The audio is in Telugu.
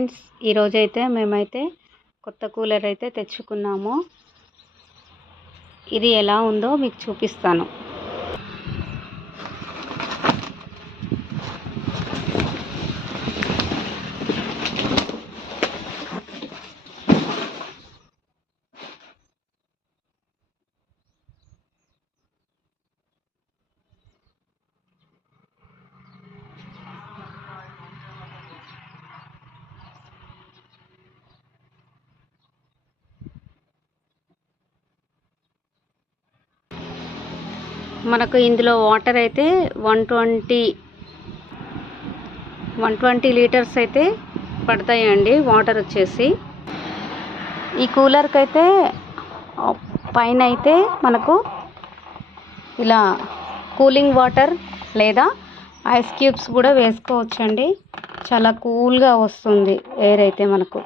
ఫ్రెండ్స్, ఈరోజైతే మేమైతే కొత్త కూలర్ అయితే తెచ్చుకున్నాము. ఇది ఎలా ఉందో మీకు చూపిస్తాను. మనకు ఇందులో వాటర్ అయితే 120 లీటర్స్ అయితే పడతాయండి. వాటర్ వచ్చేసి ఈ కూలర్కి అయితే పైన అయితే మనకు ఇలా కూలింగ్ వాటర్ లేదా ఐస్ క్యూబ్స్ కూడా వేసుకోవచ్చండి. చాలా కూల్గా వస్తుంది ఎయిర్ అయితే మనకు.